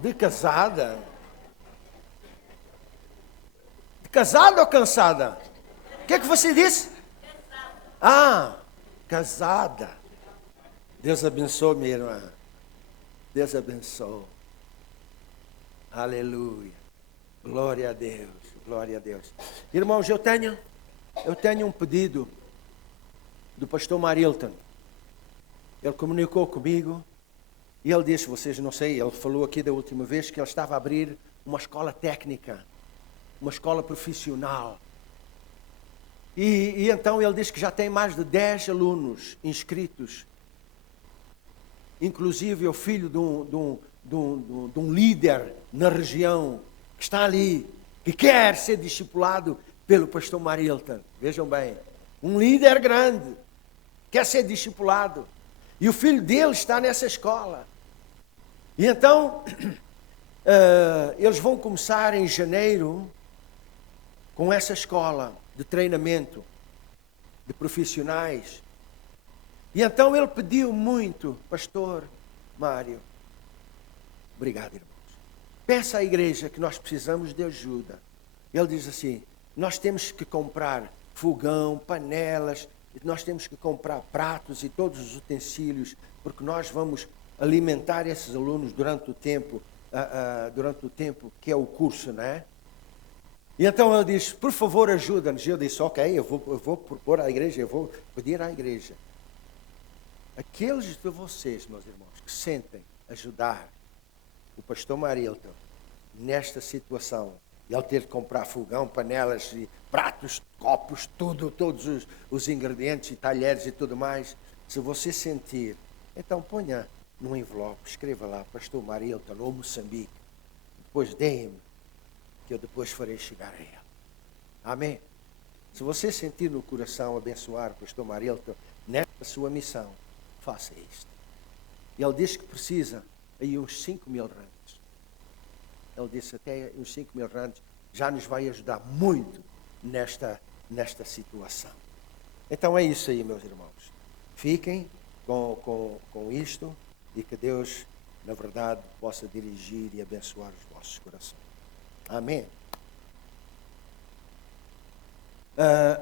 De casada? De casada ou cansada? O que é que você disse? Ah, casada. Deus abençoe, minha irmã. Deus abençoe. Aleluia. Glória a Deus. Glória a Deus. Irmãos, eu tenho um pedido do pastor Marilton. Ele comunicou comigo e ele disse, vocês não sei, ele falou aqui da última vez que ele estava a abrir uma escola técnica, uma escola profissional. E então ele disse que já tem mais de 10 alunos inscritos. Inclusive o filho de um líder na região que está ali, que quer ser discipulado pelo pastor Marilton. Vejam bem, um líder grande, quer ser discipulado. E o filho dele está nessa escola. E então, eles vão começar em janeiro com essa escola de treinamento de profissionais. E então ele pediu muito, pastor Mário, obrigado, irmãos, peça à igreja que nós precisamos de ajuda. Ele diz assim, nós temos que comprar fogão, panelas, nós temos que comprar pratos e todos os utensílios, porque nós vamos alimentar esses alunos durante o tempo que é o curso, não é? E então ele diz, por favor, ajuda-nos. E eu disse, ok, eu vou propor à igreja, eu vou pedir à igreja. Aqueles de vocês, meus irmãos, que sentem ajudar o pastor Marilton nesta situação, e ele ter de comprar fogão, panelas, e pratos, copos, tudo, todos os ingredientes e talheres e tudo mais, se você sentir, então ponha num envelope, escreva lá, pastor Marilton ou Moçambique, depois dê-me, que eu depois farei chegar a ele. Amém? Se você sentir no coração abençoar o pastor Marilton nesta sua missão, faça isto. Ele diz que precisa aí uns 5.000 randes. Ele disse até uns 5.000 randes já nos vai ajudar muito nesta situação. Então é isso aí, meus irmãos. Fiquem com isto e que Deus, na verdade, possa dirigir e abençoar os vossos corações. Amém.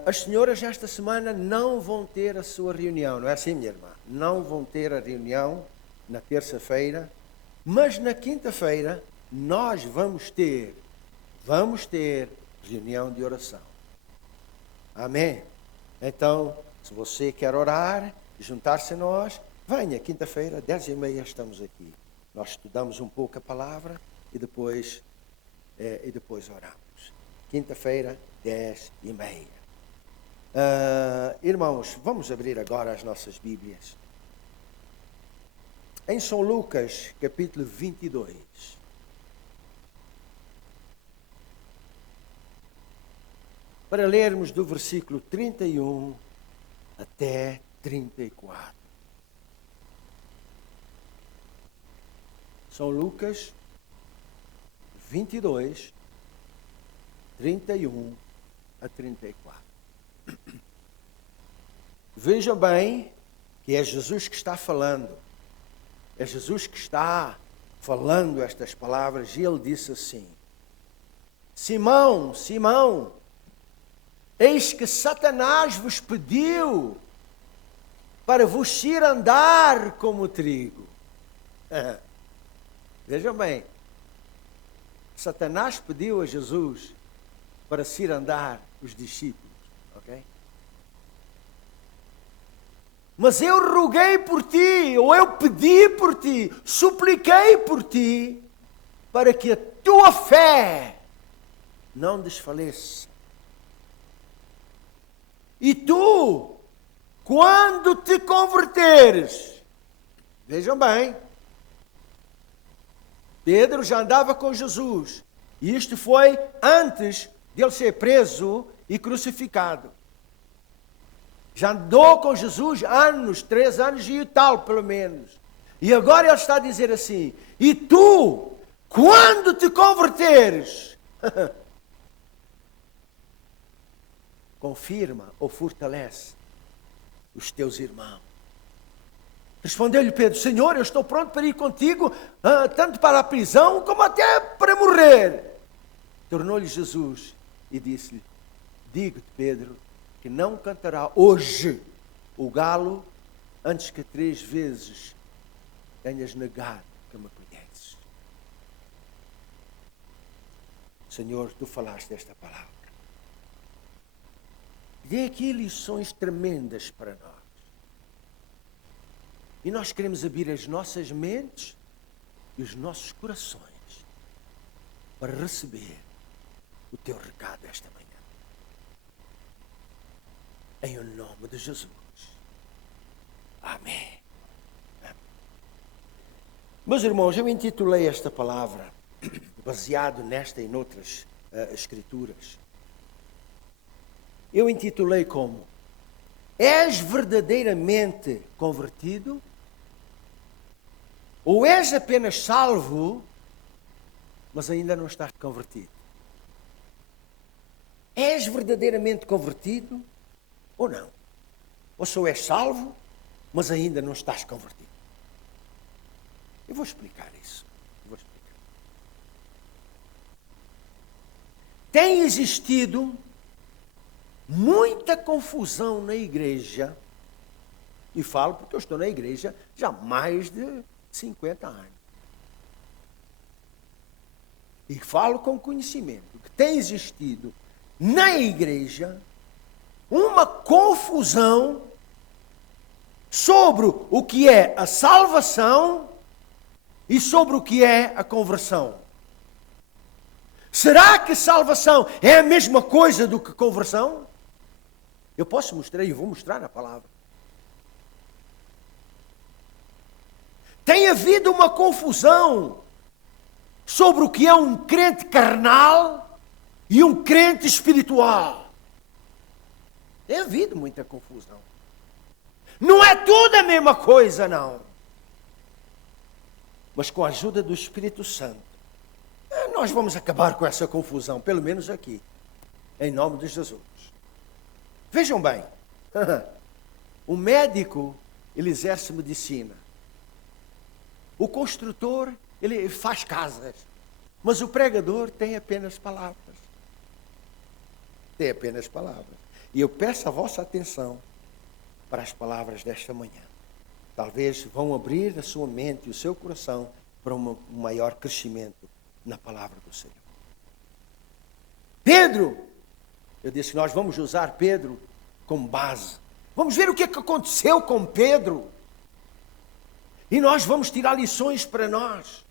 As senhoras esta semana não vão ter a sua reunião, não é assim, minha irmã? Não vão ter a reunião na terça-feira, mas na quinta-feira nós vamos ter reunião de oração. Amém? Então, se você quer orar, juntar-se a nós, venha, quinta-feira, 10h30 estamos aqui. Nós estudamos um pouco a palavra e depois oramos. Quinta-feira, 10h30. Irmãos, vamos abrir agora as nossas Bíblias. Em São Lucas, capítulo 22. Para lermos do versículo 31 até 34. São Lucas 22, 31 a 34. Vejam bem que é Jesus que está falando. É Jesus que está falando estas palavras e ele disse assim: Simão, Simão, eis que Satanás vos pediu para vos ir andar como trigo. Vejam bem, Satanás pediu a Jesus para se ir andar os discípulos, ok? Mas eu roguei por ti, ou eu pedi por ti, supliquei por ti, para que a tua fé não desfaleça. E tu, quando te converteres, vejam bem, Pedro já andava com Jesus, e isto foi antes de ele ser preso e crucificado. Já andou com Jesus anos, 3 anos e tal, pelo menos. E agora ele está a dizer assim: e tu, quando te converteres, confirma ou fortalece os teus irmãos. Respondeu-lhe Pedro: Senhor, eu estou pronto para ir contigo, tanto para a prisão como até para morrer. Tornou-lhe Jesus e disse-lhe: digo-te, Pedro, que não cantará hoje o galo antes que 3 vezes tenhas negado que me conheces. Senhor, tu falaste esta palavra. Dê aqui lições tremendas para nós. E nós queremos abrir as nossas mentes e os nossos corações para receber o teu recado esta manhã. Em o nome de Jesus. Amém. Amém. Meus irmãos, eu intitulei esta palavra, baseado nesta e noutras escrituras. Eu intitulei como: és verdadeiramente convertido? Ou és apenas salvo, mas ainda não estás convertido? És verdadeiramente convertido ou não? Ou só és salvo, mas ainda não estás convertido? Eu vou explicar isso. Tem existido muita confusão na igreja, e falo porque eu estou na igreja já há mais de 50 anos. E falo com conhecimento que tem existido na igreja uma confusão sobre o que é a salvação e sobre o que é a conversão. Será que salvação é a mesma coisa do que conversão? Eu posso mostrar e vou mostrar na palavra. Tem havido uma confusão sobre o que é um crente carnal e um crente espiritual. Tem havido muita confusão. Não é tudo a mesma coisa, não. Mas com a ajuda do Espírito Santo, nós vamos acabar com essa confusão, pelo menos aqui, em nome de Jesus. Vejam bem, o médico, ele exerce medicina. O construtor, ele faz casas. Mas o pregador tem apenas palavras. Tem apenas palavras. E eu peço a vossa atenção para as palavras desta manhã. Talvez vão abrir a sua mente e o seu coração para um maior crescimento na palavra do Senhor. Pedro, eu disse que nós vamos usar Pedro como base. Vamos ver o que aconteceu com Pedro. E nós vamos tirar lições para nós.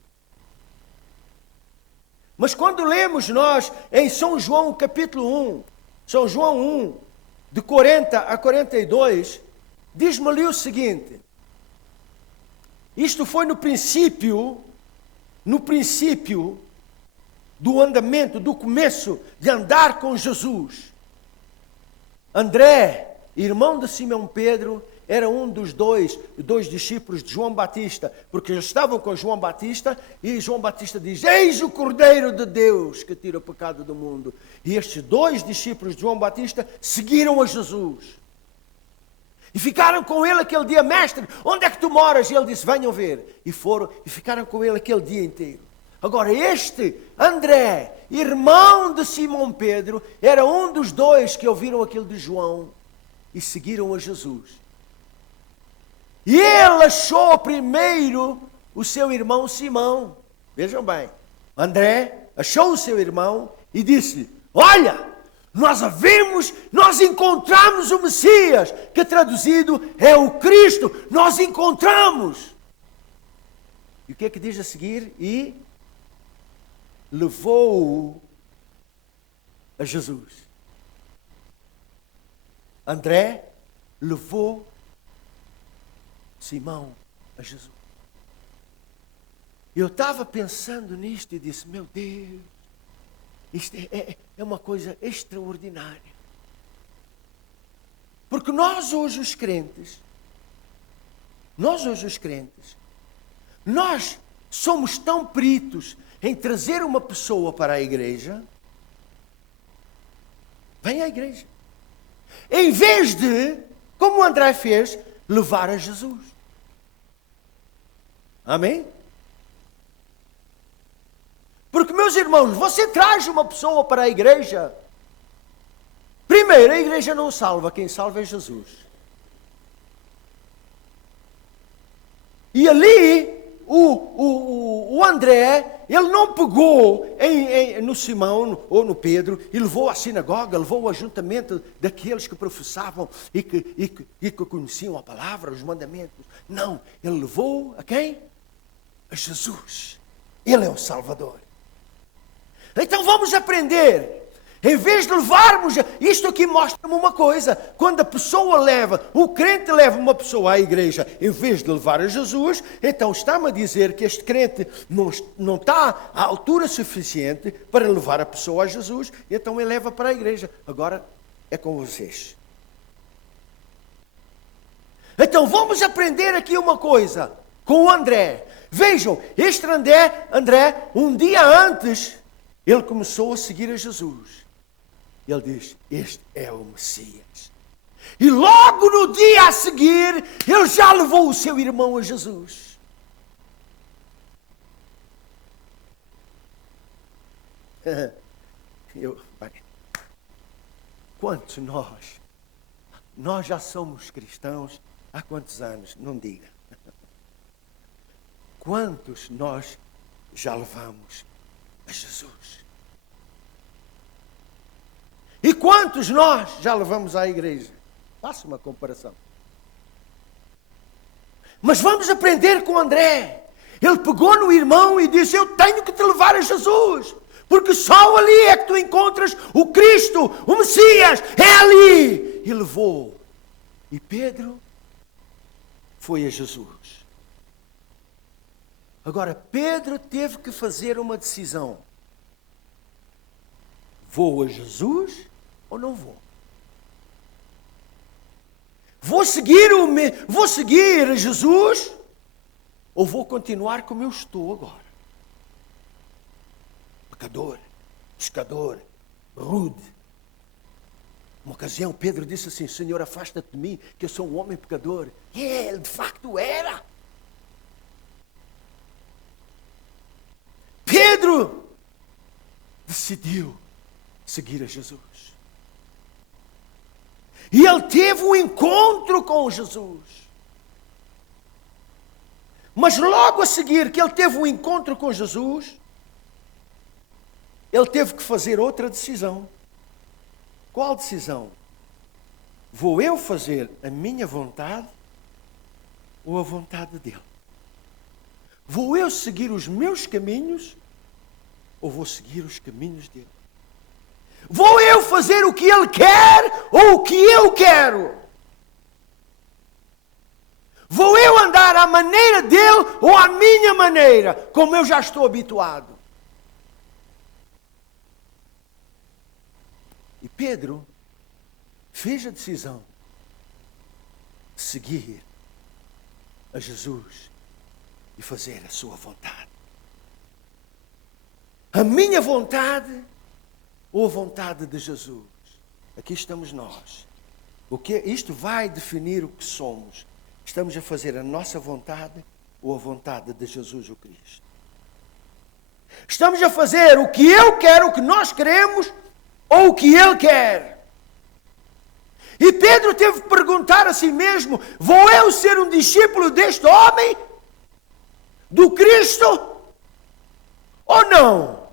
Mas quando lemos nós em São João capítulo 1, São João 1, de 40 a 42, diz-me ali o seguinte: isto foi no princípio do andamento, do começo de andar com Jesus. André, irmão de Simão Pedro, era um dos dois discípulos de João Batista, porque eles estavam com João Batista, e João Batista diz: eis o Cordeiro de Deus que tira o pecado do mundo. E estes 2 discípulos de João Batista seguiram a Jesus. E ficaram com ele aquele dia: mestre, onde é que tu moras? E ele disse: venham ver. E foram e ficaram com ele aquele dia inteiro. Agora este André, irmão de Simão Pedro, era um dos 2 que ouviram aquilo de João e seguiram a Jesus. E ele achou primeiro o seu irmão Simão. Vejam bem, André achou o seu irmão e disse: olha, nós encontramos o Messias, que traduzido é o Cristo, nós encontramos. E o que é que diz a seguir? E levou-o a Jesus. André levou Simão a Jesus. Eu estava pensando nisto e disse: meu Deus, isto é uma coisa extraordinária. Porque nós hoje os crentes, nós somos tão peritos em trazer uma pessoa para a igreja. Vem à igreja. Em vez de, como o André fez, levar a Jesus. Amém? Porque, meus irmãos, você traz uma pessoa para a igreja. Primeiro, a igreja não salva, quem salva é Jesus. E ali, o André, ele não pegou no Simão ou no Pedro e levou à sinagoga, levou o ajuntamento daqueles que professavam e que conheciam a palavra, os mandamentos. Não, ele levou a quem? A Jesus. Ele é o Salvador. Então vamos aprender. Em vez de levarmos, isto aqui mostra-me uma coisa, quando a pessoa leva, o crente leva uma pessoa à igreja, em vez de levar a Jesus, então está-me a dizer que este crente não está à altura suficiente para levar a pessoa a Jesus, então ele leva para a igreja. Agora é com vocês. Então vamos aprender aqui uma coisa, com o André. Vejam, este André, um dia antes, ele começou a seguir a Jesus. Ele diz, este é o Messias. E logo no dia a seguir, ele já levou o seu irmão a Jesus. Quantos nós já somos cristãos há quantos anos? Não diga. Quantos nós já levamos a Jesus? E quantos nós já levamos à igreja? Faça uma comparação. Mas vamos aprender com André. Ele pegou no irmão e disse, eu tenho que te levar a Jesus. Porque só ali é que tu encontras o Cristo, o Messias. É ali. E levou. E Pedro foi a Jesus. Agora, Pedro teve que fazer uma decisão. Vou a Jesus ou não vou? Vou seguir a Jesus ou vou continuar como eu estou agora? Pecador, pescador, rude. Uma ocasião Pedro disse assim, Senhor, afasta-te de mim, que eu sou um homem pecador. E ele de facto era. Pedro decidiu seguir a Jesus. E ele teve um encontro com Jesus. Mas logo a seguir que ele teve um encontro com Jesus, ele teve que fazer outra decisão. Qual decisão? Vou eu fazer a minha vontade ou a vontade dele? Vou eu seguir os meus caminhos ou vou seguir os caminhos dele? Vou eu fazer o que ele quer ou o que eu quero? Vou eu andar à maneira dele ou à minha maneira, como eu já estou habituado? E Pedro fez a decisão de seguir a Jesus e fazer a sua vontade. A minha vontade ou a vontade de Jesus? Aqui estamos nós. Isto vai definir o que somos. Estamos a fazer a nossa vontade ou a vontade de Jesus o Cristo? Estamos a fazer o que eu quero, o que nós queremos, ou o que ele quer? E Pedro teve que perguntar a si mesmo, vou eu ser um discípulo deste homem? Do Cristo? Ou não?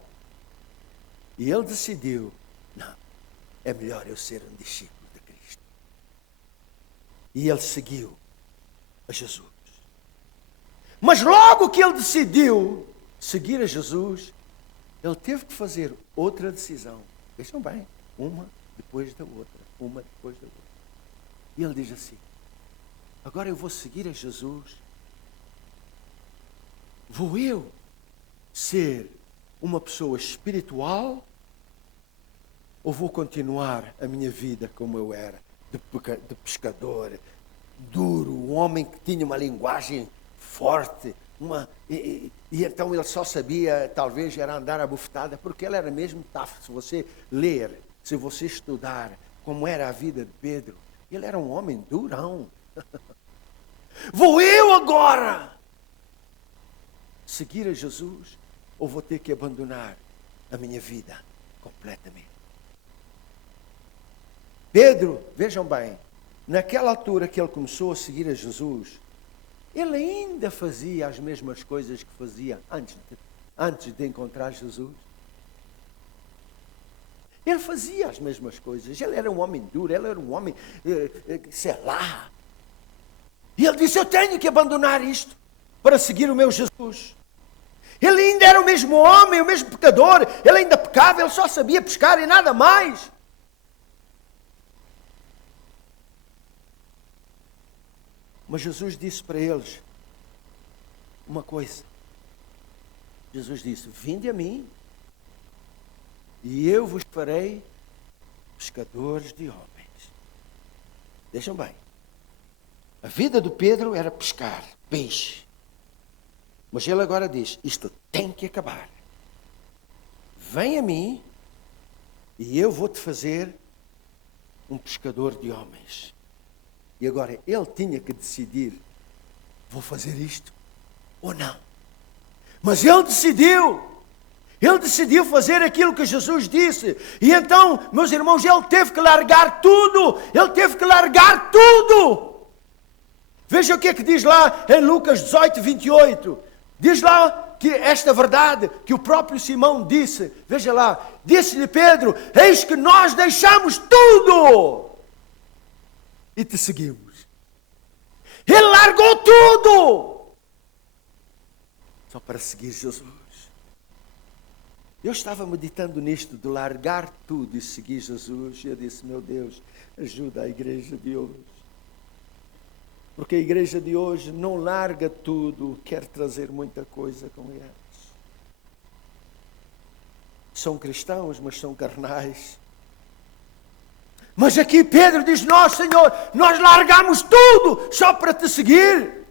E ele decidiu, não, é melhor eu ser um discípulo de Cristo. E ele seguiu a Jesus. Mas logo que ele decidiu seguir a Jesus, ele teve que fazer outra decisão. Vejam bem, uma depois da outra, uma depois da outra. E ele diz assim, agora eu vou seguir a Jesus. Vou eu ser uma pessoa espiritual ou vou continuar a minha vida como eu era, de pescador, duro, um homem que tinha uma linguagem forte, e então ele só sabia, talvez, era andar a bufetada, porque ele era mesmo tough. Se você ler, se você estudar como era a vida de Pedro, ele era um homem durão. Vou eu agora seguir a Jesus ou vou ter que abandonar a minha vida completamente? Pedro, vejam bem, naquela altura que ele começou a seguir a Jesus, ele ainda fazia as mesmas coisas que fazia antes de encontrar Jesus. Ele fazia as mesmas coisas. Ele era um homem duro, ele era um homem, sei lá. E ele disse, eu tenho que abandonar isto para seguir o meu Jesus. Ele ainda era o mesmo homem, o mesmo pecador. Ele ainda pecava, ele só sabia pescar e nada mais. Mas Jesus disse para eles uma coisa. Jesus disse, vinde a mim e eu vos farei pescadores de homens. Vejam bem. A vida do Pedro era pescar, peixe. Mas ele agora diz, isto tem que acabar. Vem a mim e eu vou-te fazer um pescador de homens. E agora ele tinha que decidir, vou fazer isto ou não? Mas ele decidiu fazer aquilo que Jesus disse. E então, meus irmãos, ele teve que largar tudo. Veja o que é que diz lá em Lucas 18, 28. Diz lá que esta verdade que o próprio Simão disse. Veja lá, disse-lhe Pedro, eis que nós deixamos tudo e te seguimos. Ele largou tudo só para seguir Jesus. Eu estava meditando nisto, de largar tudo e seguir Jesus. E eu disse, meu Deus, ajuda a igreja de hoje. Porque a igreja de hoje não larga tudo, quer trazer muita coisa com eles. São cristãos, mas são carnais. Mas aqui Pedro diz, nós, Senhor, nós largamos tudo só para te seguir.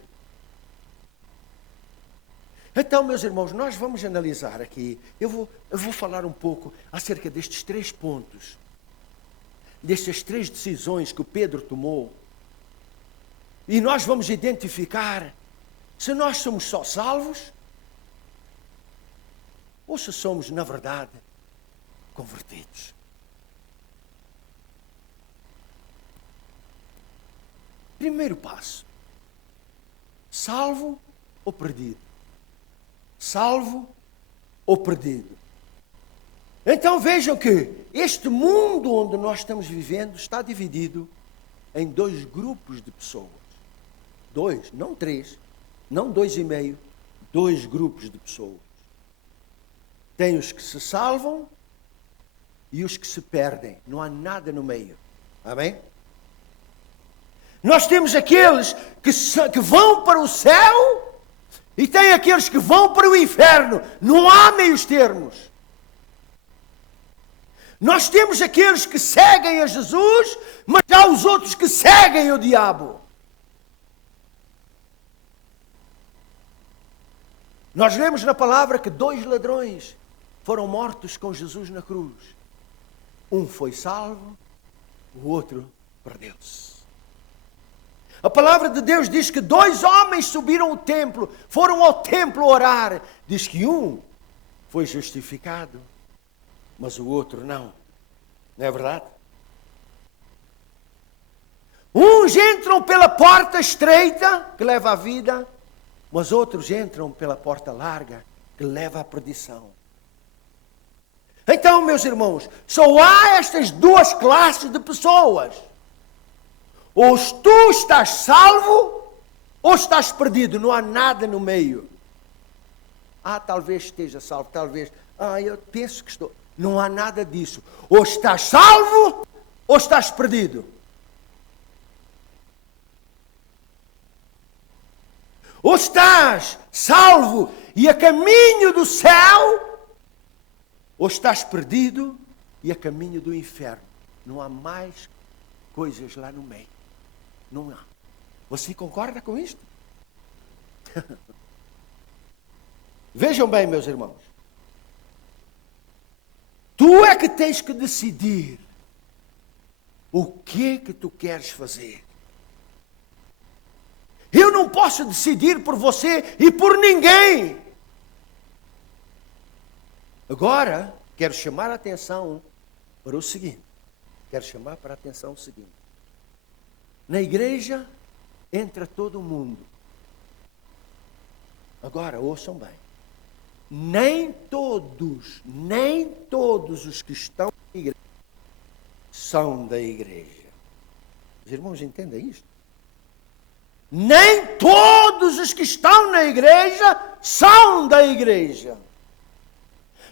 Então, meus irmãos, nós vamos analisar aqui, eu vou falar um pouco acerca destes 3 pontos, destas 3 decisões que o Pedro tomou. E nós vamos identificar se nós somos só salvos ou se somos, na verdade, convertidos. Primeiro passo, salvo ou perdido? Salvo ou perdido? Então vejam que este mundo onde nós estamos vivendo está dividido em 2 grupos de pessoas. 2, não 3, não 2,5, 2 grupos de pessoas. Tem os que se salvam e os que se perdem. Não há nada no meio. Amém? Nós temos aqueles que vão para o céu e tem aqueles que vão para o inferno. Não há meios termos. Nós temos aqueles que seguem a Jesus, mas há os outros que seguem o diabo. Nós lemos na palavra que 2 ladrões foram mortos com Jesus na cruz. Um foi salvo, o outro perdeu-se. A palavra de Deus diz que 2 homens subiram o templo, foram ao templo orar. Diz que um foi justificado, mas o outro não. Não é verdade? Uns entram pela porta estreita, que leva à vida, mas outros entram pela porta larga, que leva à perdição. Então, meus irmãos, só há estas 2 classes de pessoas. Ou tu estás salvo, ou estás perdido. Não há nada no meio. Talvez esteja salvo, talvez. Eu penso que estou. Não há nada disso. Ou estás salvo, ou estás perdido. Ou estás salvo e a caminho do céu, ou estás perdido e a caminho do inferno. Não há mais coisas lá no meio. Não há. Você concorda com isto? Vejam bem, meus irmãos. Tu é que tens que decidir o que tu queres fazer. Eu não posso decidir por você e por ninguém. Agora, quero chamar a atenção para o seguinte. Na igreja entra todo mundo. Agora, ouçam bem. Nem todos os que estão na igreja são da igreja. Os irmãos entendem isto? Nem todos os que estão na igreja são da igreja.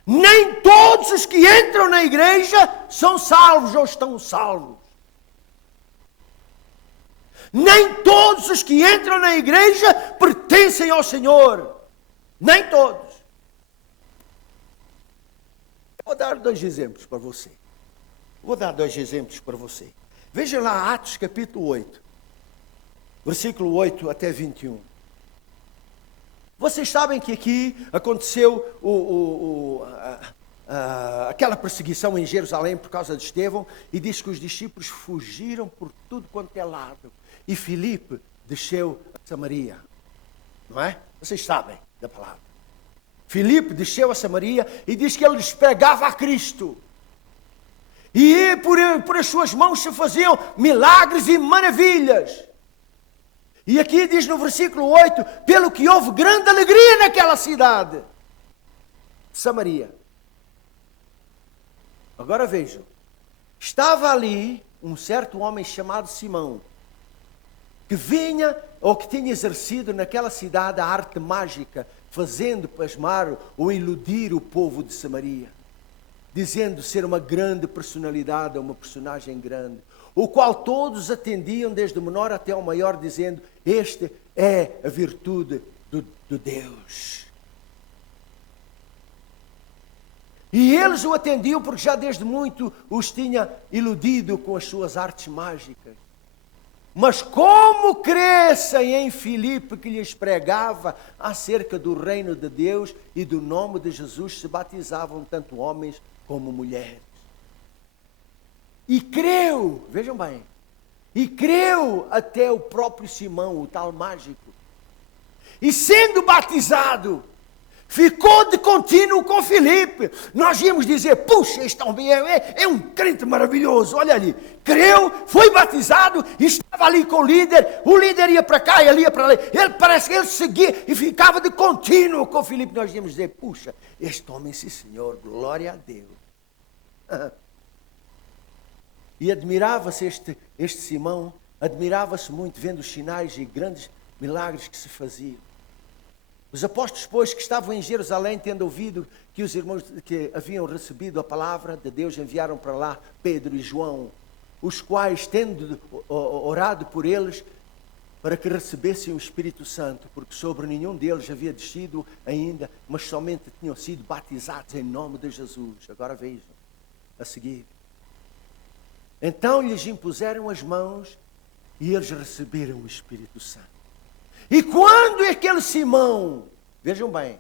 Nem todos os que entram na igreja são salvos ou estão salvos. Nem todos os que entram na igreja pertencem ao Senhor. Nem todos. Vou dar dois exemplos para você. Veja lá Atos capítulo 8. Versículo 8 até 21. Vocês sabem que aqui aconteceu aquela perseguição em Jerusalém por causa de Estevão, e diz que os discípulos fugiram por tudo quanto é lado. E Filipe desceu a Samaria. Não é? Vocês sabem da palavra. Filipe desceu a Samaria e diz que ele lhes pregava a Cristo. E por as suas mãos se faziam milagres e maravilhas. E aqui diz no versículo 8, pelo que houve grande alegria naquela cidade, Samaria. Agora vejam, estava ali um certo homem chamado Simão, que vinha, ou que tinha exercido naquela cidade a arte mágica, fazendo pasmar ou iludir o povo de Samaria, dizendo ser uma grande personalidade, uma personagem grande, o qual todos atendiam, desde o menor até o maior, dizendo, esta é a virtude do Deus. E eles o atendiam porque já desde muito os tinha iludido com as suas artes mágicas. Mas como crescem em Filipe, que lhes pregava acerca do reino de Deus e do nome de Jesus, se batizavam tanto homens como mulheres. E creu, vejam bem, e creu até o próprio Simão, o tal mágico. E sendo batizado, ficou de contínuo com Filipe. Nós íamos dizer, puxa, este homem é um crente maravilhoso, olha ali. Creu, foi batizado, estava ali com o líder ia para cá, ele ia para lá. Parece que ele seguia e ficava de contínuo com Filipe. Nós íamos dizer, puxa, este homem, sim senhor, glória a Deus. E admirava-se este Simão, admirava-se muito vendo os sinais e grandes milagres que se faziam. Os apóstolos, pois, que estavam em Jerusalém, tendo ouvido que os irmãos que haviam recebido a palavra de Deus, enviaram para lá Pedro e João, os quais, tendo orado por eles, para que recebessem o Espírito Santo, porque sobre nenhum deles havia descido ainda, mas somente tinham sido batizados em nome de Jesus. Agora vejam, a seguir. Então lhes impuseram as mãos e eles receberam o Espírito Santo. E quando aquele Simão, vejam bem,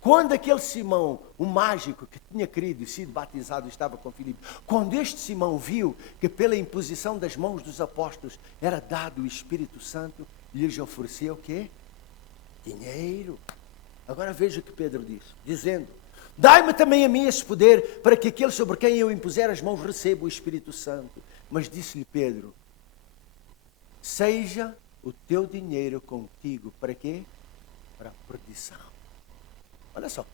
quando aquele Simão, o mágico que tinha crido e sido batizado, estava com Filipe, quando este Simão viu que pela imposição das mãos dos apóstolos era dado o Espírito Santo, lhes ofereceu o quê? Dinheiro. Agora veja o que Pedro disse, dizendo, dai-me também a mim esse poder, para que aquele sobre quem eu impuser as mãos receba o Espírito Santo. Mas disse-lhe Pedro, seja o teu dinheiro contigo, para quê? Para a perdição. Olha só.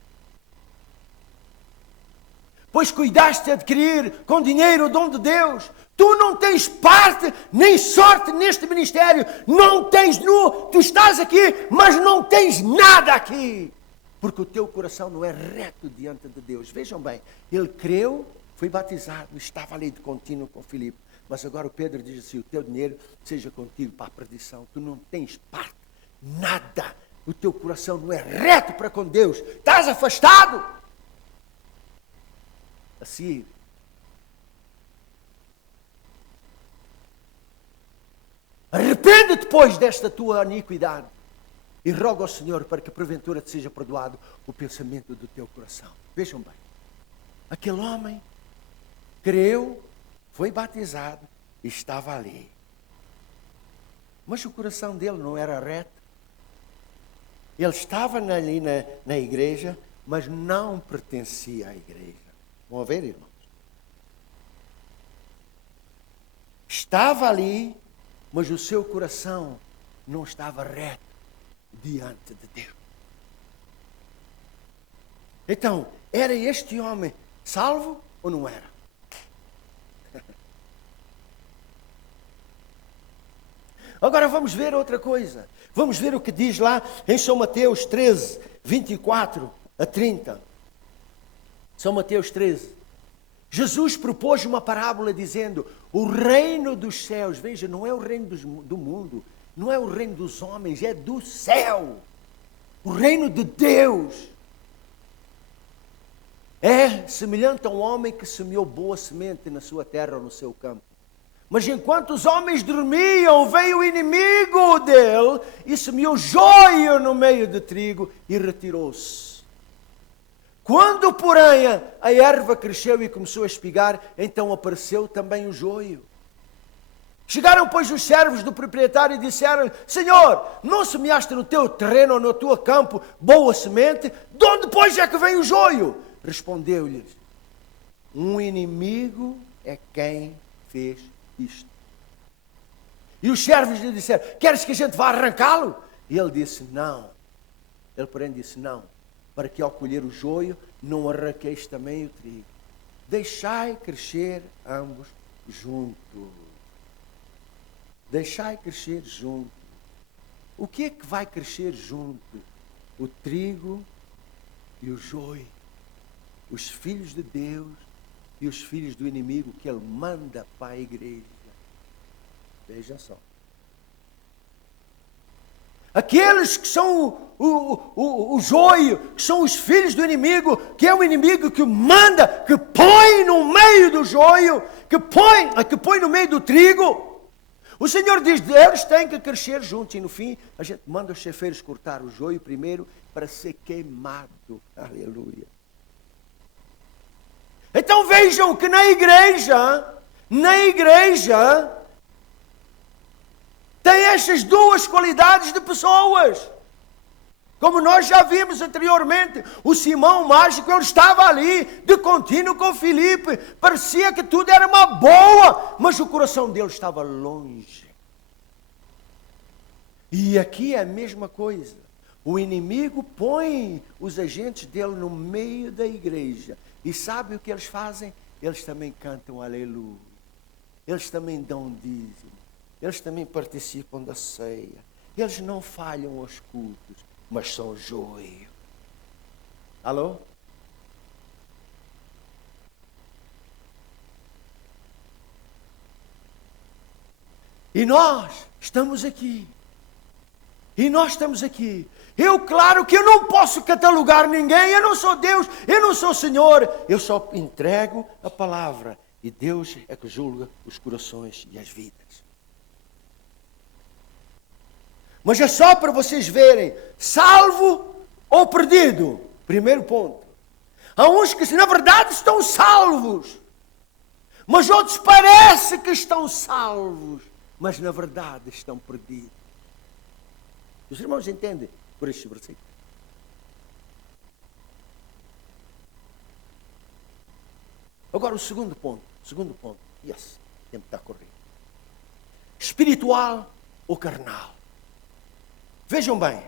Pois cuidaste de adquirir com dinheiro o dom de Deus. Tu não tens parte nem sorte neste ministério. Não tens tu estás aqui, mas não tens nada aqui. Porque o teu coração não é reto diante de Deus. Vejam bem, ele creu, foi batizado, estava ali de contínuo com Filipe. Mas agora o Pedro diz assim, o teu dinheiro seja contigo para a perdição. Tu não tens parte, nada. O teu coração não é reto para com Deus. Estás afastado. Assim, arrepende-te, pois, desta tua iniquidade e roga ao Senhor para que porventura te seja perdoado o pensamento do teu coração. Vejam bem, aquele homem creu, foi batizado e estava ali. Mas o coração dele não era reto. Ele estava ali na igreja, mas não pertencia à igreja. Vão a ver, irmãos? Estava ali, mas o seu coração não estava reto diante de Deus. Então, era este homem salvo ou não era? Agora vamos ver outra coisa. Vamos ver o que diz lá em São Mateus 13, 24 a 30. São Mateus 13. Jesus propôs uma parábola dizendo: o reino dos céus, veja, não é o reino do mundo, não é o reino dos homens, é do céu. O reino de Deus é semelhante a um homem que semeou boa semente na sua terra ou no seu campo. Mas enquanto os homens dormiam, veio o inimigo dele e semeou joio no meio do trigo e retirou-se. Quando, porém, a erva cresceu e começou a espigar, então apareceu também o joio. Chegaram, pois, os servos do proprietário e disseram: Senhor, não semeaste no teu terreno ou no teu campo boa semente? De onde, pois, é que vem o joio? Respondeu-lhes: um inimigo é quem fez isto. E os servos lhe disseram: queres que a gente vá arrancá-lo? E ele disse: não. Ele, porém, disse: não, para que ao colher o joio não arranqueis também o trigo. Deixai crescer ambos juntos. Deixai crescer junto. O que é que vai crescer junto? O trigo e o joio. Os filhos de Deus e os filhos do inimigo que ele manda para a igreja. Veja só. Aqueles que são o joio, que são os filhos do inimigo, que é o inimigo que manda, que põe no meio do joio, que põe no meio do trigo. O Senhor diz: eles têm que crescer juntos. E no fim, a gente manda os cefeiros cortar o joio primeiro para ser queimado. Aleluia. Então vejam que na igreja, tem estas duas qualidades de pessoas. Como nós já vimos anteriormente, o Simão mágico, ele estava ali de contínuo com Filipe. Parecia que tudo era uma boa, mas o coração dele estava longe. E aqui é a mesma coisa. O inimigo põe os agentes dele no meio da igreja. E sabe o que eles fazem? Eles também cantam aleluia. Eles também dão dízimo. Eles também participam da ceia. Eles não falham aos cultos, mas são joio. Alô? E nós estamos aqui. Claro que eu não posso catalogar ninguém. Eu não sou Deus, eu não sou Senhor. Eu só entrego a palavra. E Deus é que julga os corações e as vidas. Mas é só para vocês verem, salvo ou perdido. Primeiro ponto. Há uns que na verdade estão salvos. Mas outros parece que estão salvos. Mas na verdade estão perdidos. Os irmãos entendem por este versículo? Agora o segundo ponto. Yes, o tempo está a correr. Espiritual ou carnal? Vejam bem.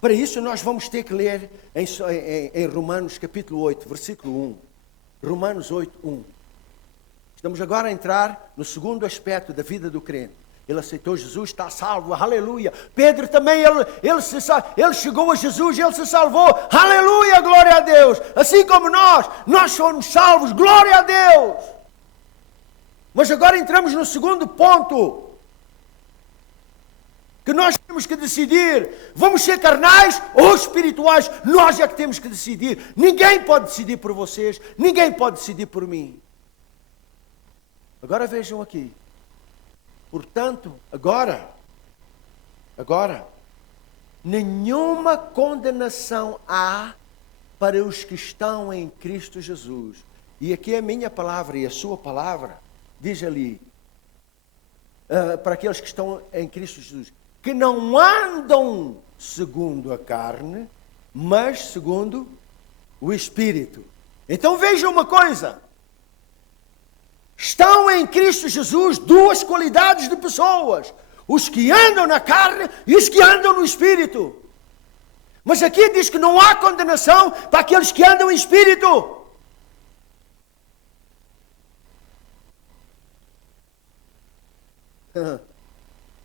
Para isso nós vamos ter que ler em Romanos capítulo 8, versículo 1. Romanos 8, 1. Estamos agora a entrar no segundo aspecto da vida do crente. Ele aceitou Jesus, está salvo, aleluia. Pedro também, ele chegou a Jesus e ele se salvou, aleluia, glória a Deus. Assim como nós somos salvos, glória a Deus. Mas agora entramos no segundo ponto, que nós temos que decidir, vamos ser carnais ou espirituais? Nós é que temos que decidir. Ninguém pode decidir por vocês, ninguém pode decidir por mim. Agora vejam aqui. Portanto, agora, nenhuma condenação há para os que estão em Cristo Jesus. E aqui é a minha palavra e a sua palavra, diz ali, para aqueles que estão em Cristo Jesus, que não andam segundo a carne, mas segundo o Espírito. Então vejam uma coisa. Estão em Cristo Jesus duas qualidades de pessoas. Os que andam na carne e os que andam no Espírito. Mas aqui diz que não há condenação para aqueles que andam em Espírito.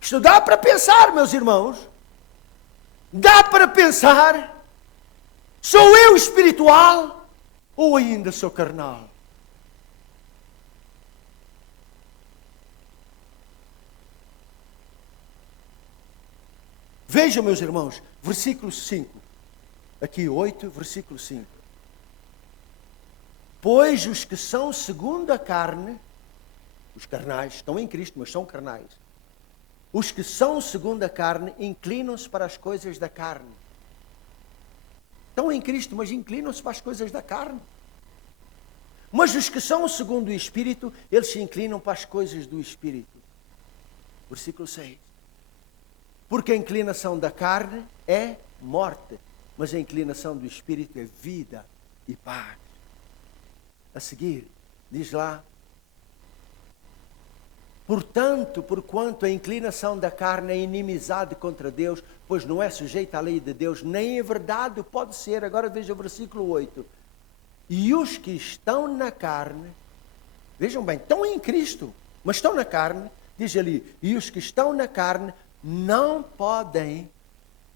Isto dá para pensar, meus irmãos. Dá para pensar. Sou eu espiritual ou ainda sou carnal? Vejam, meus irmãos, versículo 5. Aqui 8, versículo 5. Pois os que são segundo a carne, os carnais, estão em Cristo, mas são carnais. Os que são segundo a carne inclinam-se para as coisas da carne. Estão em Cristo, mas inclinam-se para as coisas da carne. Mas os que são segundo o Espírito, eles se inclinam para as coisas do Espírito. Versículo 6. Porque a inclinação da carne é morte, mas a inclinação do Espírito é vida e paz. A seguir, diz lá: portanto, porquanto a inclinação da carne é inimizade contra Deus, pois não é sujeita à lei de Deus, nem em verdade pode ser. Agora veja o versículo 8. E os que estão na carne, vejam bem, estão em Cristo, mas estão na carne, diz ali, e os que estão na carne não podem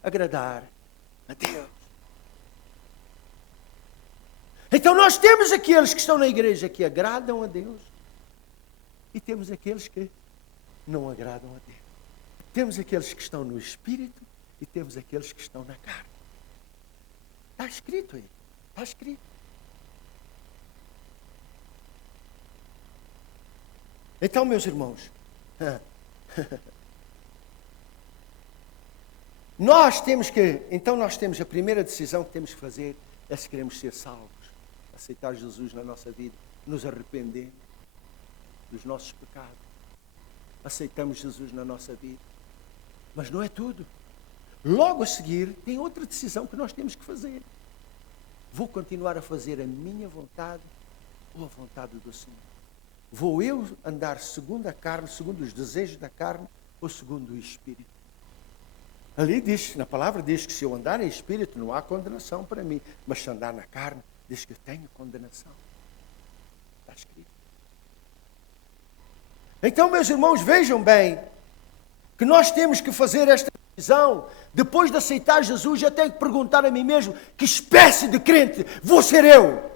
agradar a Deus. Então nós temos aqueles que estão na igreja que agradam a Deus e temos aqueles que não agradam a Deus. Temos aqueles que estão no Espírito e temos aqueles que estão na carne. Está escrito aí, está escrito. Então, meus irmãos, nós temos a primeira decisão que temos que fazer é se queremos ser salvos, aceitar Jesus na nossa vida, nos arrepender dos nossos pecados. Aceitamos Jesus na nossa vida. Mas não é tudo. Logo a seguir, tem outra decisão que nós temos que fazer. Vou continuar a fazer a minha vontade ou a vontade do Senhor? Vou eu andar segundo a carne, segundo os desejos da carne ou segundo o Espírito? Ali diz, na palavra diz que se eu andar em Espírito não há condenação para mim. Mas se andar na carne, diz que eu tenho condenação. Está escrito. Então, meus irmãos, vejam bem que nós temos que fazer esta decisão. Depois de aceitar Jesus, eu tenho que perguntar a mim mesmo: que espécie de crente vou ser eu?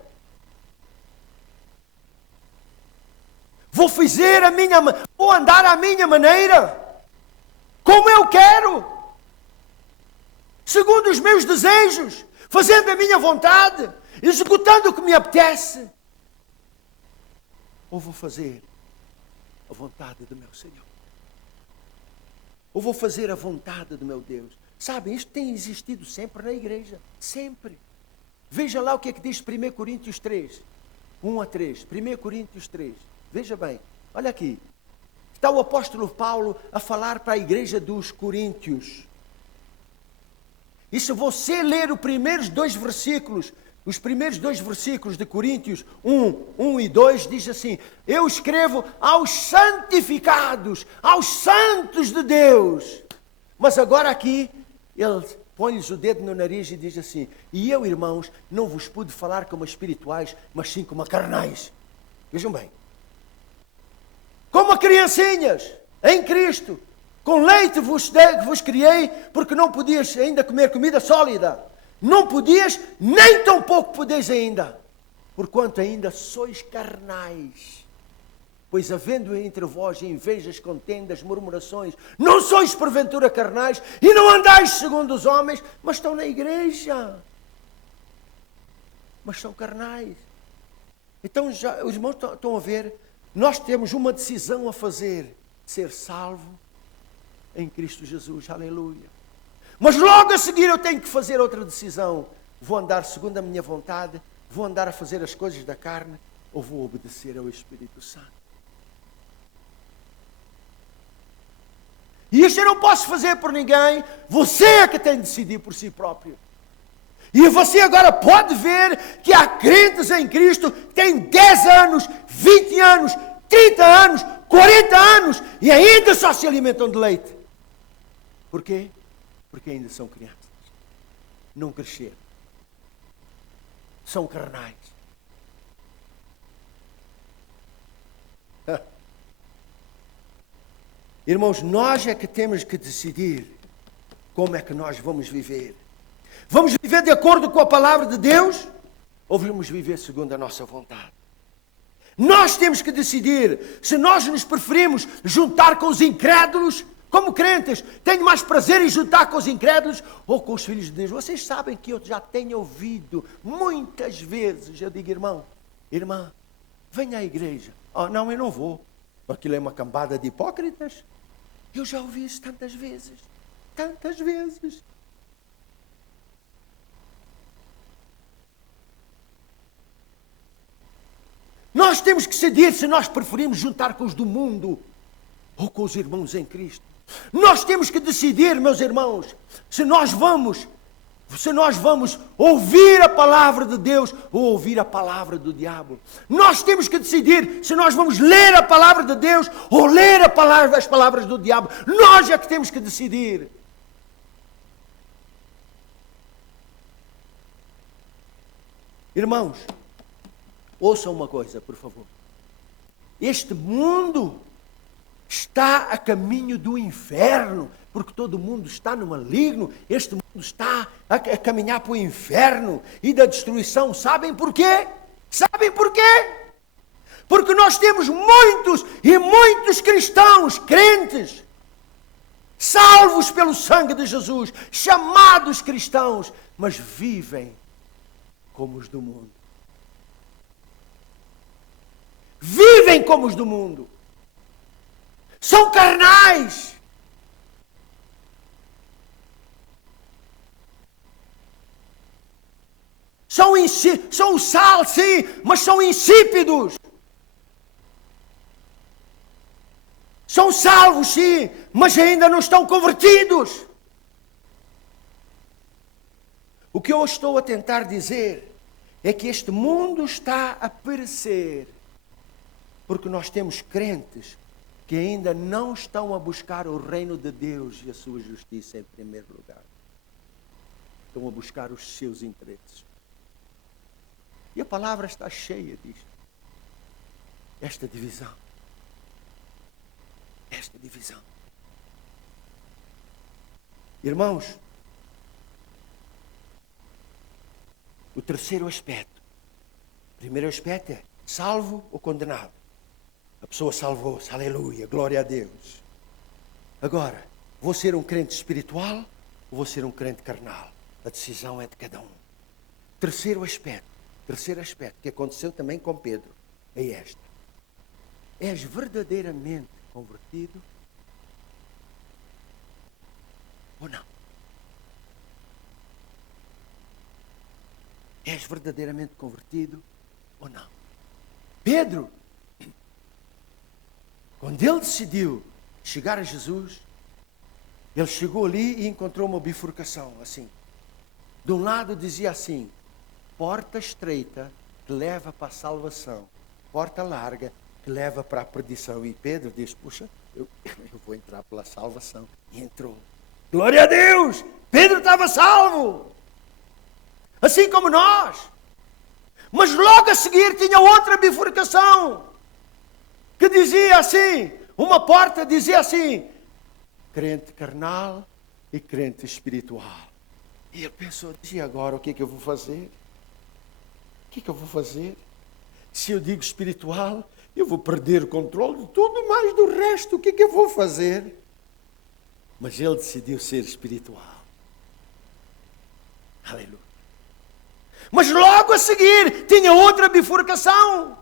Vou andar à minha maneira, como eu quero, segundo os meus desejos, fazendo a minha vontade, executando o que me apetece? Ou vou fazer a vontade do meu Senhor? Ou vou fazer a vontade do meu Deus? Sabem, isto tem existido sempre na igreja. Sempre. Veja lá o que é que diz 1 Coríntios 3. 1 a 3. 1 Coríntios 3. Veja bem. Olha aqui. Está o apóstolo Paulo a falar para a igreja dos Coríntios. E se você ler os primeiros dois versículos de Coríntios 1 e 2, diz assim: eu escrevo aos santificados, aos santos de Deus. Mas agora aqui, ele põe-lhes o dedo no nariz e diz assim: e eu, irmãos, não vos pude falar como espirituais, mas sim como carnais. Vejam bem. Como a criancinhas, em Cristo. Com leite vos criei, porque não podias ainda comer comida sólida. Não podias, nem tão pouco podeis ainda, porquanto ainda sois carnais. Pois havendo entre vós invejas, contendas, murmurações, não sois porventura carnais, e não andais segundo os homens, mas estão na igreja. Mas são carnais. Então, já, os irmãos estão a ver, nós temos uma decisão a fazer: ser salvo em Cristo Jesus. Aleluia. Mas logo a seguir eu tenho que fazer outra decisão. Vou andar segundo a minha vontade? Vou andar a fazer as coisas da carne? Ou vou obedecer ao Espírito Santo? E isto eu não posso fazer por ninguém. Você é que tem de decidir por si próprio. E você agora pode ver que há crentes em Cristo que têm 10 anos, 20 anos, 30 anos, 40 anos e ainda só se alimentam de leite. Por quê? Porque ainda são crianças. Não cresceram. São carnais. Irmãos, nós é que temos que decidir como é que nós vamos viver. Vamos viver de acordo com a palavra de Deus ou vamos viver segundo a nossa vontade? Nós temos que decidir se nós nos preferimos juntar com os incrédulos, como crentes. Tenho mais prazer em juntar com os incrédulos ou com os filhos de Deus. Vocês sabem que eu já tenho ouvido muitas vezes, eu digo, irmão, irmã, venha à igreja. Oh, não, eu não vou. Aquilo é uma cambada de hipócritas. Eu já ouvi isso tantas vezes. Tantas vezes. Nós temos que decidir se nós preferimos juntar com os do mundo ou com os irmãos em Cristo. Nós temos que decidir, meus irmãos, se nós vamos ouvir a palavra de Deus ou ouvir a palavra do diabo. Nós temos que decidir se nós vamos ler a palavra de Deus ou ler as palavras do diabo. Nós é que temos que decidir. Irmãos, ouçam uma coisa, por favor. Este mundo está a caminho do inferno, porque todo mundo está no maligno. Este mundo está a caminhar para o inferno e da destruição. Sabem porquê? Sabem porquê? Porque nós temos muitos e muitos cristãos, crentes, salvos pelo sangue de Jesus, chamados cristãos, mas vivem como os do mundo. Vivem como os do mundo. São carnais. São o sal, sim, mas são insípidos. São salvos, sim, mas ainda não estão convertidos. O que eu estou a tentar dizer é que este mundo está a perecer porque nós temos crentes que ainda não estão a buscar o reino de Deus e a sua justiça em primeiro lugar. Estão a buscar os seus interesses. E a palavra está cheia disto. Esta divisão. Esta divisão. Irmãos, o terceiro aspecto. O primeiro aspecto é salvo ou condenado. A pessoa salvou-se, aleluia, glória a Deus. Agora, vou ser um crente espiritual ou vou ser um crente carnal? A decisão é de cada um. Terceiro aspecto que aconteceu também com Pedro, é esta. És verdadeiramente convertido ou não? És verdadeiramente convertido ou não? Pedro, quando ele decidiu chegar a Jesus, ele chegou ali e encontrou uma bifurcação, assim. De um lado dizia assim, porta estreita que leva para a salvação, porta larga que leva para a perdição. E Pedro diz, puxa, eu vou entrar pela salvação. E entrou. Glória a Deus! Pedro estava salvo! Assim como nós. Mas logo a seguir tinha outra bifurcação. Que dizia assim, uma porta dizia assim, crente carnal e crente espiritual. E ele pensou, e agora o que é que eu vou fazer? O que é que eu vou fazer? Se eu digo espiritual, eu vou perder o controle de tudo, mais do resto, o que é que eu vou fazer? Mas ele decidiu ser espiritual. Aleluia. Mas logo a seguir tinha outra bifurcação.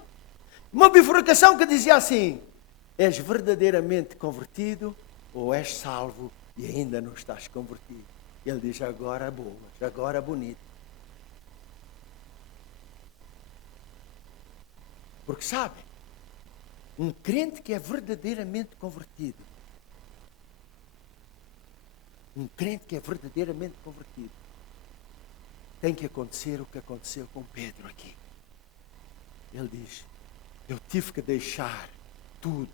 Uma bifurcação que dizia assim, és verdadeiramente convertido ou és salvo e ainda não estás convertido? Ele diz, agora boa, agora bonito. Porque sabe, um crente que é verdadeiramente convertido, tem que acontecer o que aconteceu com Pedro aqui. Ele diz, eu tive que deixar tudo.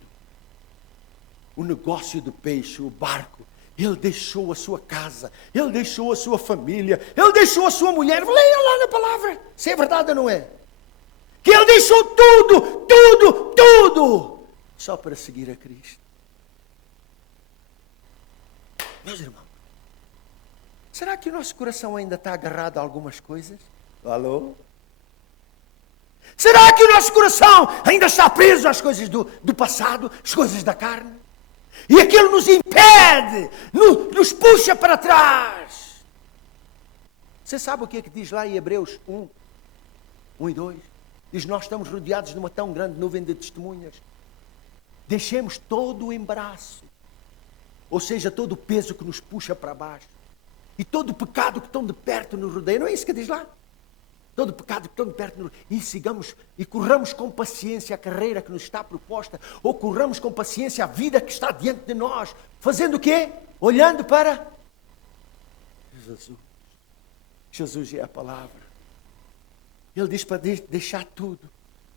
O negócio do peixe, o barco. Ele deixou a sua casa, ele deixou a sua família, ele deixou a sua mulher. Leia lá na palavra, se é verdade ou não é. Que ele deixou tudo, tudo, tudo, só para seguir a Cristo. Meus irmãos, será que o nosso coração ainda está agarrado a algumas coisas? Alô? Será que o nosso coração ainda está preso às coisas do passado, às coisas da carne? E aquilo nos impede, nos puxa para trás. Você sabe o que é que diz lá em Hebreus 1 e 2? Diz, nós estamos rodeados de uma tão grande nuvem de testemunhas. Deixemos todo o embaraço, ou seja, todo o peso que nos puxa para baixo, e todo o pecado que tão de perto nos rodeia. Não é isso que diz lá? Todo pecado que tão de perto nos rodeia. E sigamos, e corramos com paciência a carreira que nos está proposta, ou corramos com paciência a vida que está diante de nós. Fazendo o quê? Olhando para Jesus. Jesus é a palavra. Ele diz para deixar tudo,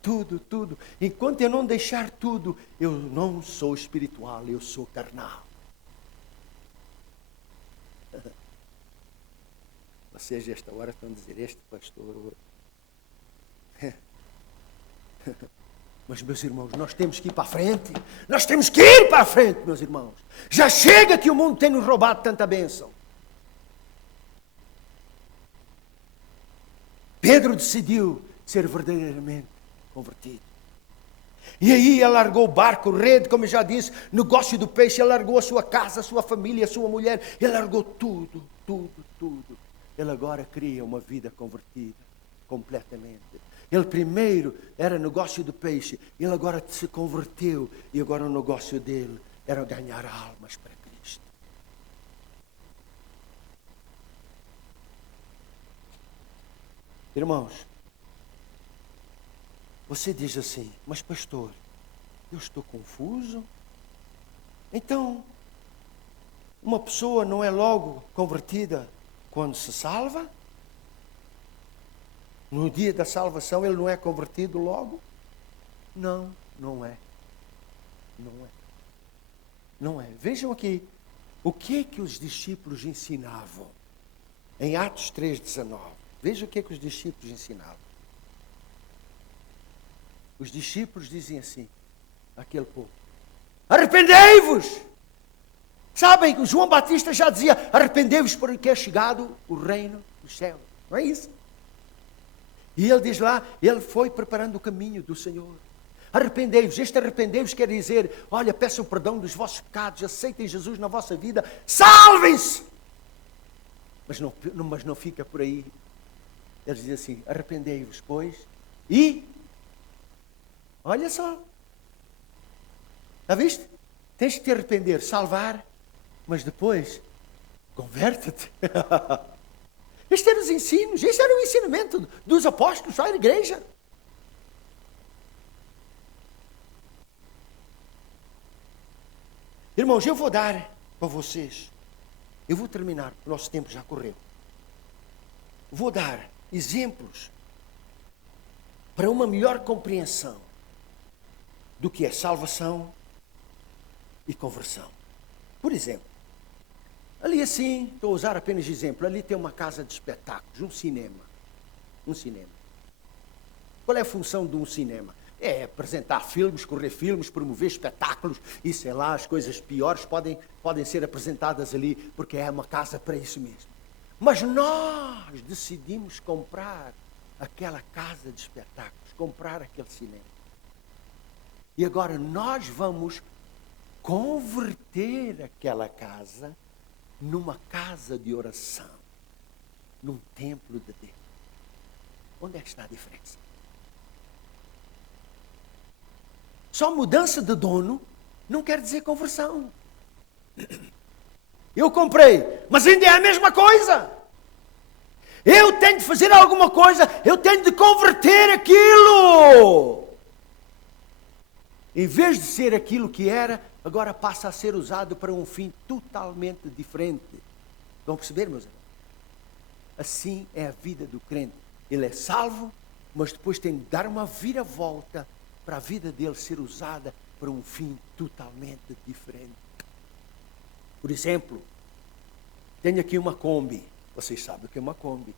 tudo, tudo. Enquanto eu não deixar tudo, eu não sou espiritual, eu sou carnal. Vocês, esta hora, estão a dizer, este pastor... Mas, meus irmãos, nós temos que ir para a frente. Nós temos que ir para a frente, meus irmãos. Já chega que o mundo tem nos roubado tanta bênção. Pedro decidiu ser verdadeiramente convertido. E aí ele largou o barco, rede, como eu já disse, negócio do peixe, ele largou a sua casa, a sua família, a sua mulher, ele largou tudo, tudo, tudo. Ele agora cria uma vida convertida, completamente. Ele primeiro era negócio do peixe, ele agora se converteu, e agora o negócio dele era ganhar almas para Cristo. Irmãos, você diz assim, mas pastor, eu estou confuso. Então, uma pessoa não é logo convertida quando se salva? No dia da salvação ele não é convertido logo? Não, não é. Não é. Não é. Vejam aqui, o que é que os discípulos ensinavam? Em Atos 3,19. Vejam o que é que os discípulos ensinavam. Os discípulos dizem assim, aquele povo, arrependei-vos! Sabem que o João Batista já dizia, arrependei-vos porque é chegado o reino dos céus. Não é isso? E ele diz lá, ele foi preparando o caminho do Senhor. Arrependei-vos. Este arrependei-vos quer dizer, olha, peçam perdão dos vossos pecados, aceitem Jesus na vossa vida, salvem-se! Mas não fica por aí. Ele diz assim, arrependei-vos, pois, e... Olha só. Já viste? Tens que te arrepender, salvar, mas depois, converte-te. Este era os ensinos, este era o ensinamento dos apóstolos à igreja. Irmãos, eu vou dar para vocês, eu vou terminar, o nosso tempo já correu. Vou dar exemplos para uma melhor compreensão do que é salvação e conversão. Por exemplo, ali assim, estou a usar apenas de exemplo, ali tem uma casa de espetáculos, um cinema. Um cinema. Qual é a função de um cinema? É apresentar filmes, correr filmes, promover espetáculos e sei lá, as coisas piores podem ser apresentadas ali, porque é uma casa para isso mesmo. Mas nós decidimos comprar aquela casa de espetáculos, comprar aquele cinema. E agora nós vamos converter aquela casa numa casa de oração, num templo de Deus. Onde é que está a diferença? Só mudança de dono não quer dizer conversão. Eu comprei, mas ainda é a mesma coisa. Eu tenho de fazer alguma coisa, eu tenho de converter aquilo. Em vez de ser aquilo que era, agora passa a ser usado para um fim totalmente diferente. Vão perceber, meus irmãos? Assim é a vida do crente. Ele é salvo, mas depois tem de dar uma viravolta para a vida dele ser usada para um fim totalmente diferente. Por exemplo, tenho aqui uma Kombi. Vocês sabem o que é uma Kombi.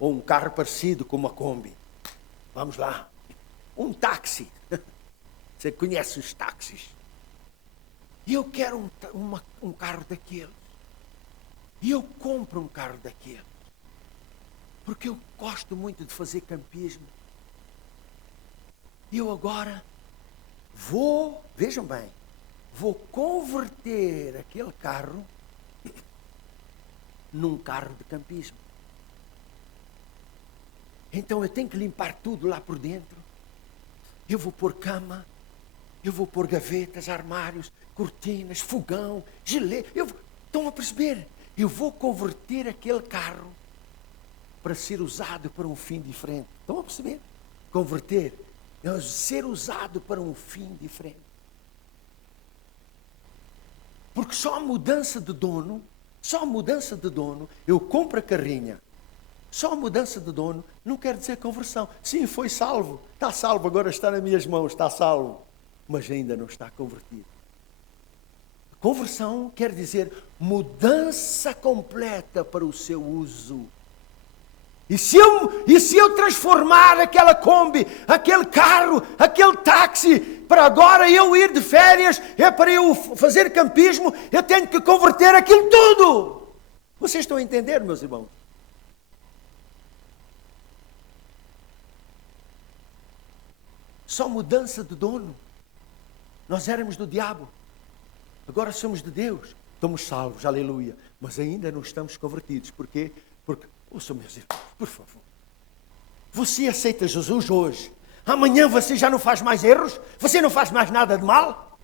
Ou um carro parecido com uma Kombi. Vamos lá. Um táxi. Você conhece os táxis? E eu quero um carro daqueles. E eu compro um carro daqueles. Porque eu gosto muito de fazer campismo. E eu agora vejam bem, vou converter aquele carro num carro de campismo. Então eu tenho que limpar tudo lá por dentro. Eu vou pôr cama, eu vou pôr gavetas, armários, cortinas, fogão, geleira. Estão a perceber? Eu vou converter aquele carro para ser usado para um fim diferente. Estão a perceber? Converter é ser usado para um fim diferente. Porque só a mudança de dono, eu compro a carrinha. Só a mudança de dono não quer dizer conversão. Sim, foi salvo. Está salvo, agora está nas minhas mãos, está salvo. Mas ainda não está convertido. Conversão quer dizer mudança completa para o seu uso. E se eu transformar aquela Kombi, aquele carro, aquele táxi, para agora eu ir de férias, é para eu fazer campismo, eu tenho que converter aquilo tudo. Vocês estão a entender, meus irmãos? Só mudança de dono. Nós éramos do diabo, agora somos de Deus. Estamos salvos, aleluia. Mas ainda não estamos convertidos. Porquê? Porque, ouçam, meus irmãos, por favor. Você aceita Jesus hoje. Amanhã você já não faz mais erros? Você não faz mais nada de mal?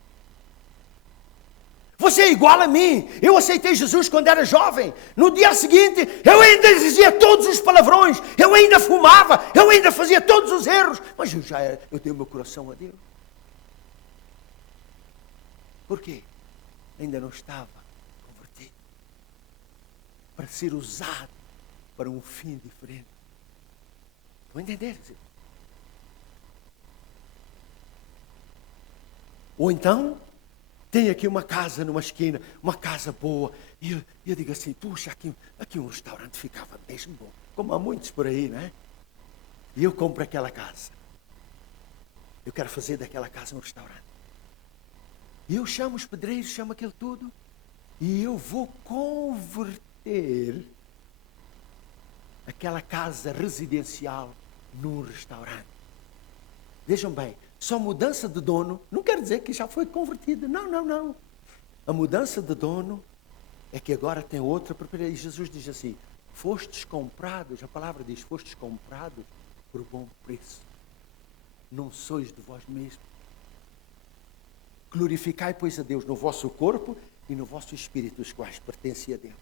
Você é igual a mim. Eu aceitei Jesus quando era jovem. No dia seguinte, eu ainda dizia todos os palavrões. Eu ainda fumava. Eu ainda fazia todos os erros. Mas eu dei o meu coração a Deus. Por quê? Ainda não estava convertido. Para ser usado para um fim diferente. Vão entender? Ou então, tem aqui uma casa numa esquina, uma casa boa, e eu digo assim, puxa, aqui um restaurante ficava mesmo bom, como há muitos por aí, não é? E eu compro aquela casa. Eu quero fazer daquela casa um restaurante. E eu chamo os pedreiros, chamo aquilo tudo, e eu vou converter aquela casa residencial num restaurante. Vejam bem, só mudança de dono não quer dizer que já foi convertido. Não. A mudança de dono é que agora tem outra propriedade. E Jesus diz assim, fostes comprados, a palavra diz, fostes comprados por bom preço. Não sois de vós mesmos. Glorificai, pois, a Deus no vosso corpo e no vosso espírito, os quais pertencem a Deus.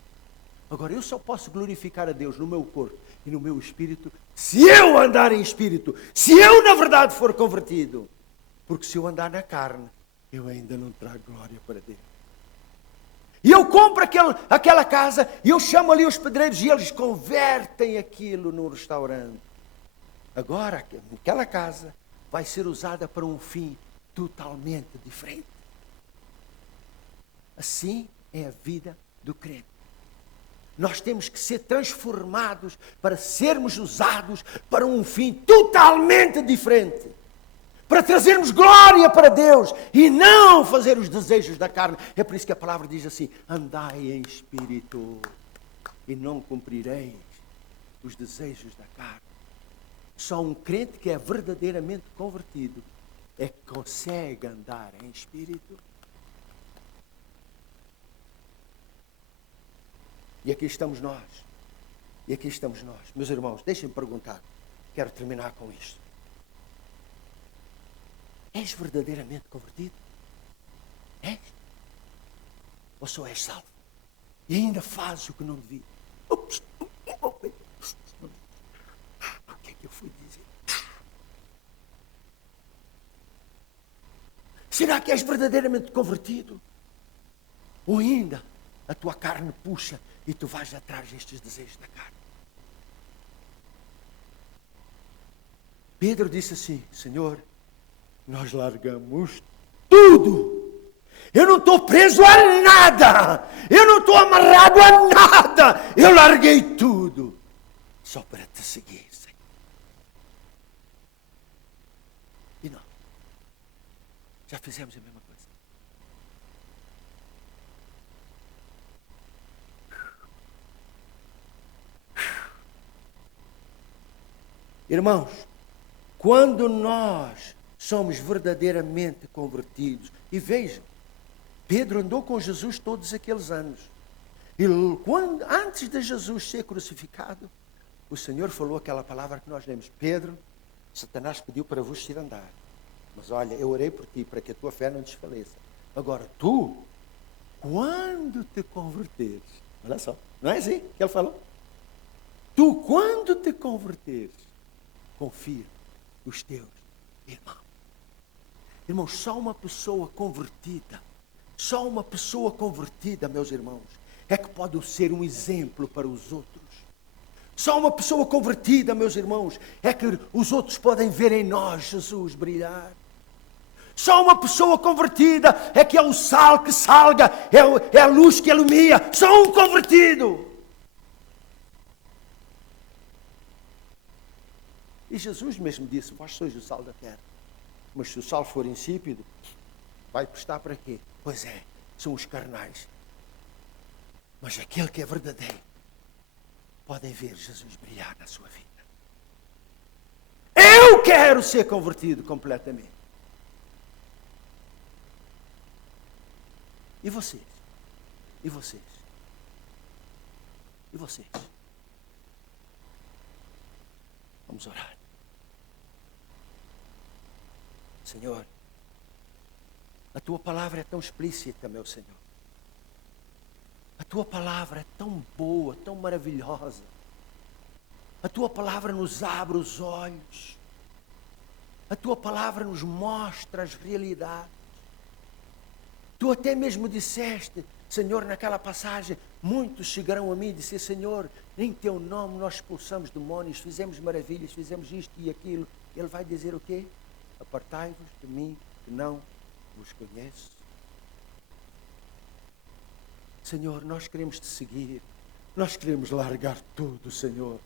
Agora, eu só posso glorificar a Deus no meu corpo e no meu espírito se eu andar em espírito, se eu, na verdade, for convertido. Porque se eu andar na carne, eu ainda não trago glória para Deus. E eu compro aquela casa e eu chamo ali os pedreiros e eles convertem aquilo num restaurante. Agora, aquela casa vai ser usada para um fim totalmente diferente. Assim é a vida do crente. Nós temos que ser transformados para sermos usados para um fim totalmente diferente. Para trazermos glória para Deus e não fazer os desejos da carne. É por isso que a palavra diz assim, andai em espírito e não cumprireis os desejos da carne. Só um crente que é verdadeiramente convertido é que consegue andar em espírito. E aqui estamos nós. Meus irmãos, deixem-me perguntar. Quero terminar com isto. És verdadeiramente convertido? És? Ou só és salvo? E ainda fazes o que não devia? O que é que eu fui dizer? Será que és verdadeiramente convertido? Ou ainda a tua carne puxa e tu vais atrás destes desejos da carne? Pedro disse assim: Senhor, nós largamos tudo. Eu não estou preso a nada. Eu não estou amarrado a nada. Eu larguei tudo só para te seguir, Senhor. E não. Já fizemos a mesma coisa. Irmãos, quando nós somos verdadeiramente convertidos, e vejam, Pedro andou com Jesus todos aqueles anos. E antes de Jesus ser crucificado, o Senhor falou aquela palavra que nós lemos: Pedro, Satanás pediu para vos ir andar. Mas olha, eu orei por ti, para que a tua fé não desfaleça. Agora, tu, quando te converteres, olha só, não é assim que ele falou? Tu, quando te converteres, confirma os teus irmãos. Irmãos, só uma pessoa convertida, meus irmãos, é que pode ser um exemplo para os outros. Só uma pessoa convertida, meus irmãos, é que os outros podem ver em nós Jesus brilhar. Só uma pessoa convertida é que é o sal que salga, é a luz que ilumina. Só um convertido. E Jesus mesmo disse: vós sois o sal da terra. Mas se o sal for insípido, vai prestar para quê? Pois é, são os carnais. Mas aquele que é verdadeiro, podem ver Jesus brilhar na sua vida. Eu quero ser convertido completamente. E vocês? E vocês? E vocês? Vamos orar. Senhor, a tua palavra é tão explícita, meu Senhor. A tua palavra é tão boa, tão maravilhosa. A tua palavra nos abre os olhos. A tua palavra nos mostra as realidades. Tu até mesmo disseste, Senhor, naquela passagem, muitos chegarão a mim e disseram: Senhor, em teu nome nós expulsamos demónios, fizemos maravilhas, fizemos isto e aquilo. Ele vai dizer o quê? Apartai-vos de mim, que não vos conheço. Senhor, nós queremos te seguir. Nós queremos largar tudo, Senhor.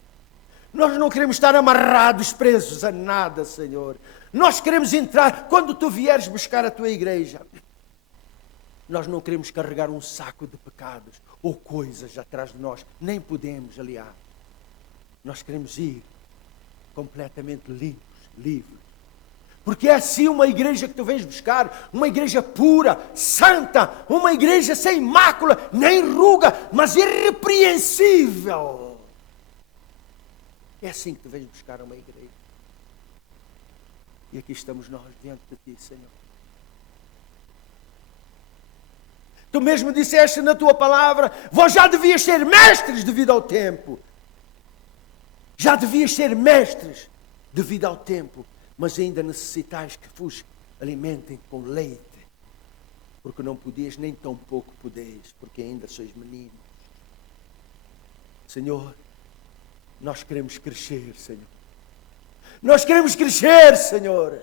Nós não queremos estar amarrados, presos a nada, Senhor. Nós queremos entrar, quando tu vieres buscar a tua igreja, nós não queremos carregar um saco de pecados ou coisas atrás de nós. Nem podemos, aliás. Nós queremos ir completamente livres. Porque é assim uma igreja que tu vens buscar, uma igreja pura, santa, uma igreja sem mácula, nem ruga, mas irrepreensível. É assim que tu vens buscar uma igreja. E aqui estamos nós diante de ti, Senhor. Tu mesmo disseste na tua palavra: vós já devias ser mestres devido ao tempo. Já devias ser mestres devido ao tempo. Mas ainda necessitais que vos alimentem com leite, porque não podias, nem tão pouco podeis, porque ainda sois meninos. Senhor, nós queremos crescer, Senhor. Nós queremos crescer, Senhor.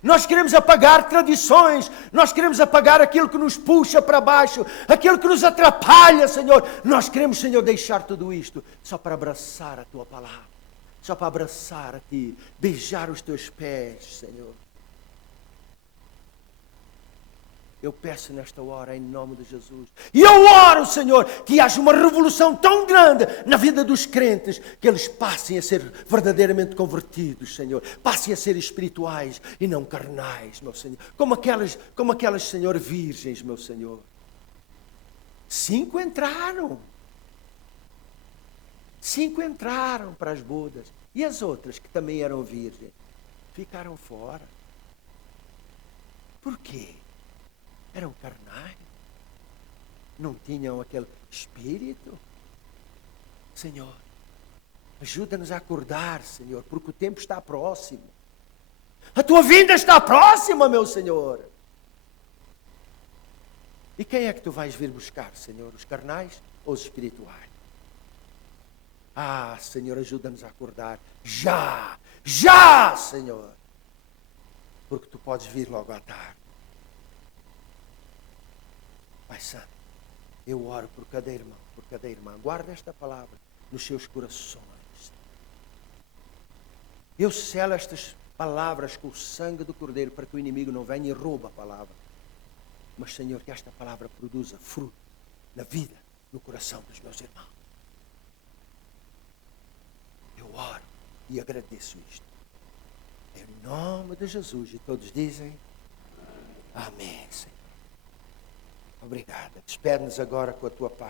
Nós queremos apagar tradições, nós queremos apagar aquilo que nos puxa para baixo, aquilo que nos atrapalha, Senhor. Nós queremos, Senhor, deixar tudo isto só para abraçar a tua palavra. Só para abraçar a ti, beijar os teus pés, Senhor. Eu peço nesta hora, em nome de Jesus. E eu oro, Senhor, que haja uma revolução tão grande na vida dos crentes, que eles passem a ser verdadeiramente convertidos, Senhor. Passem a ser espirituais e não carnais, meu Senhor. Como aquelas, Senhor, virgens, meu Senhor. 5 entraram. 5 entraram para as bodas. E as outras, que também eram virgens, ficaram fora. Por quê? Eram carnais. Não tinham aquele espírito. Senhor, ajuda-nos a acordar, Senhor, porque o tempo está próximo. A tua vinda está próxima, meu Senhor. E quem é que tu vais vir buscar, Senhor? Os carnais ou os espirituais? Ah, Senhor, ajuda-nos a acordar. Já! Já, Senhor. Porque tu podes vir logo à tarde. Pai Santo, eu oro por cada irmão, por cada irmã. Guarda esta palavra nos seus corações. Eu selo estas palavras com o sangue do Cordeiro para que o inimigo não venha e rouba a palavra. Mas, Senhor, que esta palavra produza fruto na vida, no coração dos meus irmãos. Eu oro e agradeço isto. Em nome de Jesus. E todos dizem amém, Senhor. Obrigado. Despede-nos agora com a tua paz.